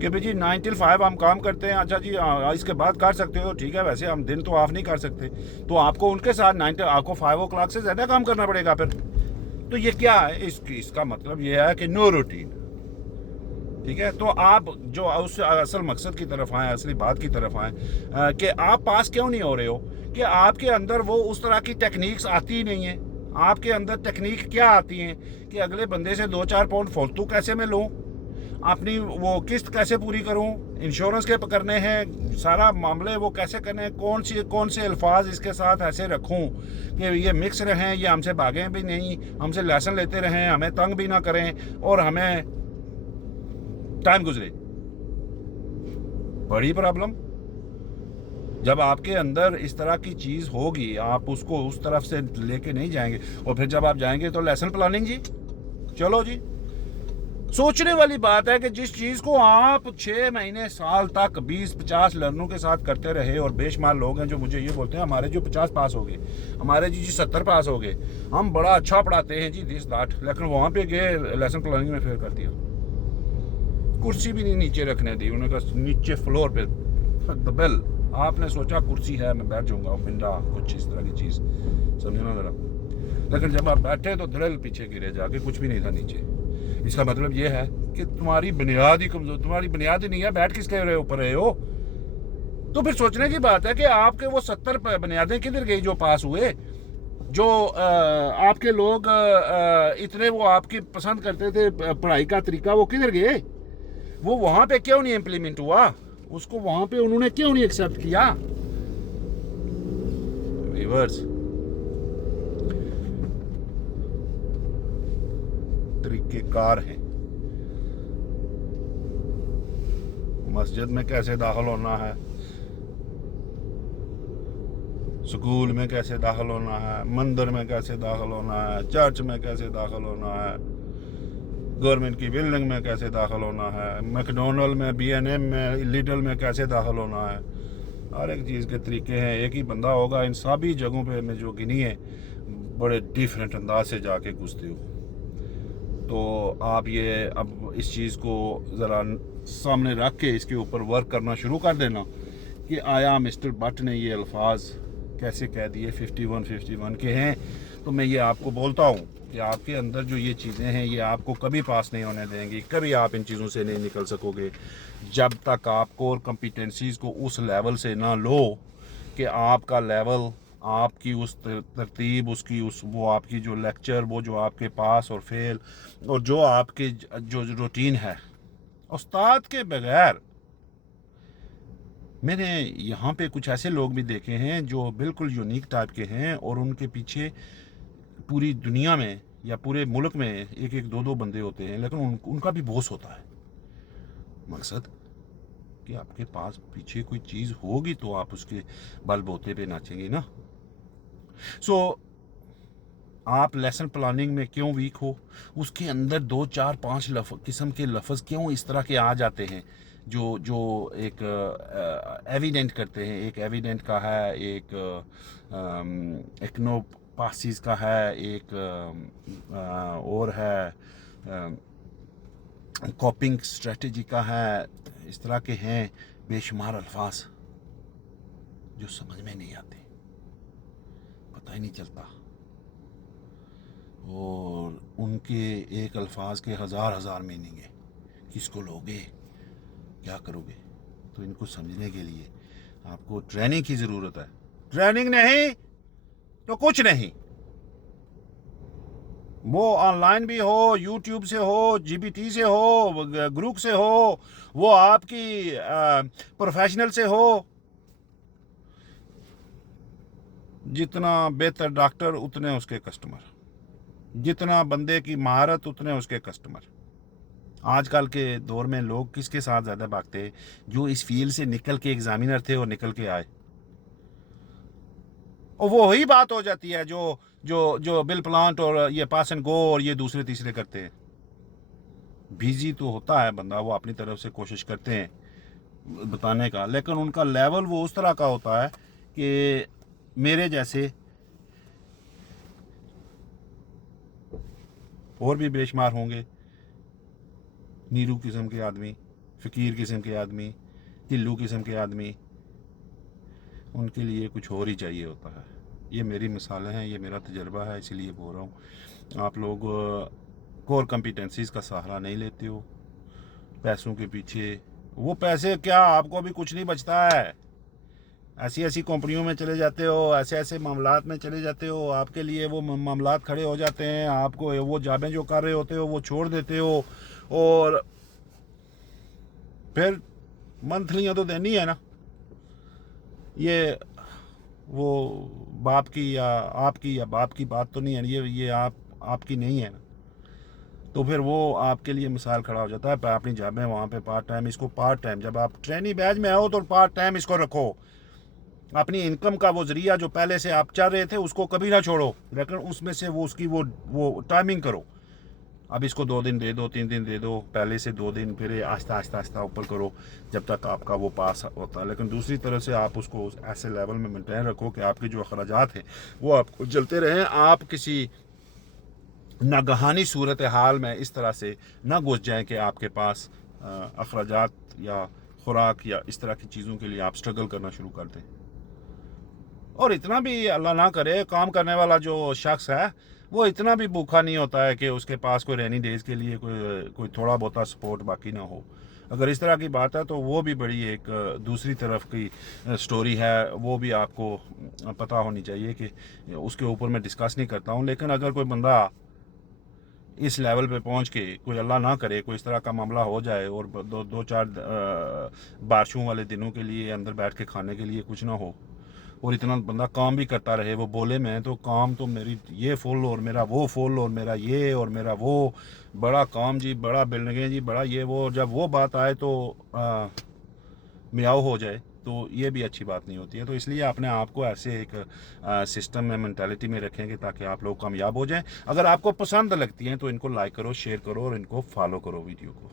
कि भाई जी 9 till 5 हम काम करते हैं, अच्छा जी इसके बाद कर सकते हो, ठीक है, वैसे हम दिन तो ऑफ नहीं कर सकते, तो आपको उनके साथ आपको 5 o'clock से ज़्यादा काम करना पड़ेगा फिर। तो ये क्या है, इसका मतलब ये है कि नो रूटीन। ठीक है, तो आप जो उस असल मकसद की तरफ आए, असली बात की तरफ आए, कि आप पास क्यों नहीं हो रहे हो, कि आपके अंदर वो उस तरह की टेक्निक्स आती ही नहीं है। आपके अंदर टेक्निक क्या आती हैं कि अगले बंदे से 2-4 पाउंड फालतू कैसे मैं लूँ, अपनी वो किस्त कैसे पूरी करूं, इंश्योरेंस के करने हैं, सारा मामले वो कैसे करने हैं, कौन से अल्फाज इसके साथ ऐसे रखूं कि ये मिक्स रहें, ये हमसे भागें भी नहीं, हमसे लेसन लेते रहें, हमें तंग भी ना करें और हमें टाइम गुजरे। बड़ी प्रॉब्लम। जब आपके अंदर इस तरह की चीज़ होगी, आप उसको उस तरफ से लेके नहीं जाएंगे, और फिर जब आप जाएंगे तो लेसन प्लानिंग जी, चलो जी। सोचने वाली बात है कि जिस चीज़ को आप 6 महीने साल तक 20-50 लर्नों के साथ करते रहे, और बेशुमार लोग हैं जो मुझे ये बोलते हैं हमारे जो 50 पास हो गए, हमारे जी 70 पास हो गए, हम बड़ा अच्छा पढ़ाते हैं जी दिस दैट, लेकिन वहाँ पे गए लेसन प्लानिंग में फेल कर दिया, कुर्सी भी नहीं नीचे रखने दी, उन्होंने कहा नीचे फ्लोर पे दबेल। आपने सोचा कुर्सी है मैं बैठ जाऊँगा, बिंदा कुछ इस तरह की चीज़, समझना ज़रा। लेकिन जब आप बैठे तो दरअसल पीछे गिरे जाके, कुछ भी नहीं था नीचे। इसका मतलब यह है कि तुम्हारी बुनियाद ही कमजोर, तुम्हारी बुनियाद ही नहीं है, बैठ किसके रहे ऊपर रहे हो। तो फिर सोचने की बात है कि आपके वो 70 बुनियादें किधर गई जो पास हुए, जो आपके लोग इतने वो आपकी पसंद करते थे पढ़ाई का तरीका, वो किधर गए, वो वहां पे क्यों नहीं इम्प्लीमेंट हुआ, उसको वहां पे उन्होंने क्यों नहीं एक्सेप्ट किया। व्यूअर्स, तरीकेकार हैं। मस्जिद में कैसे दाखिल होना है, स्कूल में कैसे दाखिल होना है, मंदिर में कैसे दाखिल होना है, चर्च में कैसे दाखिल होना है, गवर्नमेंट की बिल्डिंग में कैसे दाखिल होना है, मैकडोनल्ड में, B&M में, लिडल में कैसे दाखिल होना है, हर एक चीज़ के तरीके हैं। एक ही बंदा होगा इन सभी जगहों पे में जो गिनी है, बड़े डिफरेंट अंदाज से जाके घुसते हो। तो आप ये अब इस चीज़ को ज़रा सामने रख के इसके ऊपर वर्क करना शुरू कर देना कि आया मिस्टर भट्ट ने ये अल्फाज कैसे कह दिए 51-51 के हैं। तो मैं ये आपको बोलता हूँ कि आपके अंदर जो ये चीज़ें हैं ये आपको कभी पास नहीं होने देंगी, कभी आप इन चीज़ों से नहीं निकल सकोगे जब तक आप कोर कॉम्पिटेंसीज़ को उस लेवल से ना लो कि आपका लेवल, आपकी उस तरतीब, उसकी उस वो आपकी जो लेक्चर, वो जो आपके पास और फेल, और जो आपके जो रूटीन है उस्ताद के बगैर। मैंने यहाँ पे कुछ ऐसे लोग भी देखे हैं जो बिल्कुल यूनिक टाइप के हैं, और उनके पीछे पूरी दुनिया में या पूरे मुल्क में एक एक दो दो बंदे होते हैं, लेकिन उनका भी बॉस होता है। मकसद कि आपके पास पीछे कोई चीज़ होगी तो आप उसके बलबूते पे नाचेंगे ना। सो आप लेसन प्लानिंग में क्यों वीक हो, उसके अंदर 2-4-5 किस्म के लफ्ज़ क्यों इस तरह के आ जाते हैं जो जो एक एविडेंट करते हैं। एक एविडेंट का है, एक एक्नो पासिस का है, एक और है कॉपिंग स्ट्रेटजी का है। इस तरह के हैं बेशुमार अल्फाज जो समझ में नहीं आते, पता ही नहीं चलता, और उनके एक अल्फाज के हज़ार हज़ार मीनिंग है। किसको लोगे, क्या करोगे। तो इनको समझने के लिए आपको ट्रेनिंग की ज़रूरत है। ट्रेनिंग नहीं तो कुछ नहीं। वो ऑनलाइन भी हो, यूट्यूब से हो, GBT से हो, ग्रुप से हो, वो आपकी प्रोफेशनल से हो। जितना बेहतर डॉक्टर उतने उसके कस्टमर, जितना बंदे की महारत उतने उसके कस्टमर। आजकल के दौर में लोग किसके साथ ज़्यादा भागते हैं, जो इस फील्ड से निकल के एग्जामिनर थे और निकल के आए। और वो ही बात हो जाती है जो जो जो बिल प्लांट और ये पास एंड गो और ये दूसरे तीसरे करते हैं। बिजी तो होता है बंदा, वो अपनी तरफ से कोशिश करते हैं बताने का, लेकिन उनका लेवल वो उस तरह का होता है कि मेरे जैसे और भी बेशुमार होंगे नीरू किस्म के आदमी फ़कीर किस्म के आदमी, ढिल्लू किस्म के आदमी, उनके लिए कुछ और ही चाहिए होता है। ये मेरी मिसालें हैं, ये मेरा तजर्बा है, इसीलिए बोल रहा हूँ। आप लोग कोर कॉम्पिटेंसीज़ का सहारा नहीं लेते हो पैसों के पीछे। वो पैसे क्या, आपको भी कुछ नहीं बचता है। ऐसी ऐसी कंपनियों में चले जाते हो, ऐसे ऐसे मामलात में चले जाते हो, आपके लिए वो मामलात खड़े हो जाते हैं, आपको वो जॉबें जो कर रहे होते हो वो छोड़ देते हो, और फिर मंथलियाँ तो देनी है ना। ये वो बाप की या बाप की बात तो नहीं है, ये आपकी नहीं है ना। तो फिर वो आपके लिए मिसाल खड़ा हो जाता है। अपनी जॉबें वहाँ पे पार्ट टाइम, इसको पार्ट टाइम, जब आप ट्रेनी बैच में आओ तो पार्ट टाइम इसको रखो। अपनी इनकम का वो जरिया जो पहले से आप चल रहे थे उसको कभी ना छोड़ो, लेकिन उसमें से वो उसकी वो टाइमिंग करो। अब इसको 2 दिन दे दो, 3 दिन दे दो, पहले से 2 दिन, फिर आहिस्ता आहिस्ता आहिस्ता ऊपर करो जब तक आपका वो पास होता है। लेकिन दूसरी तरफ से आप उसको ऐसे लेवल में मेंटेन रखो कि आपके जो अखराजात हैं वो आपको चलते रहें। आप किसी नागहानी सूरत हाल में इस तरह से ना घुस जाएं कि आपके पास अखराजात या खुराक या इस तरह की चीज़ों के लिए आप स्ट्रगल करना शुरू कर दें। और इतना भी अल्लाह ना करे, काम करने वाला जो शख्स है वो इतना भी भूखा नहीं होता है कि उसके पास कोई रेनी डेज के लिए कोई थोड़ा बहुत सपोर्ट बाकी ना हो। अगर इस तरह की बात है तो वो भी बड़ी एक दूसरी तरफ की स्टोरी है, वो भी आपको पता होनी चाहिए कि उसके ऊपर मैं डिस्कस नहीं करता हूँ। लेकिन अगर कोई बंदा इस लेवल पे पहुंच के, कोई अल्लाह ना करे कोई इस तरह का मामला हो जाए और दो चार बारिशों वाले दिनों के लिए अंदर बैठ के खाने के लिए कुछ ना हो, और इतना बंदा काम भी करता रहे, वो बोले मैं तो काम तो मेरी ये फुल और मेरा वो फुल और मेरा ये और मेरा वो बड़ा काम जी, बड़ा बिल्डिंगें जी, बड़ा ये वो, जब वो बात आए तो मियाओ हो जाए, तो ये भी अच्छी बात नहीं होती है। तो इसलिए अपने आप को ऐसे एक सिस्टम में, मेंटालिटी में रखेंगे ताकि आप लोग कामयाब हो जाएं। अगर आपको पसंद लगती हैं तो इनको लाइक करो, शेयर करो और इनको फॉलो करो वीडियो को।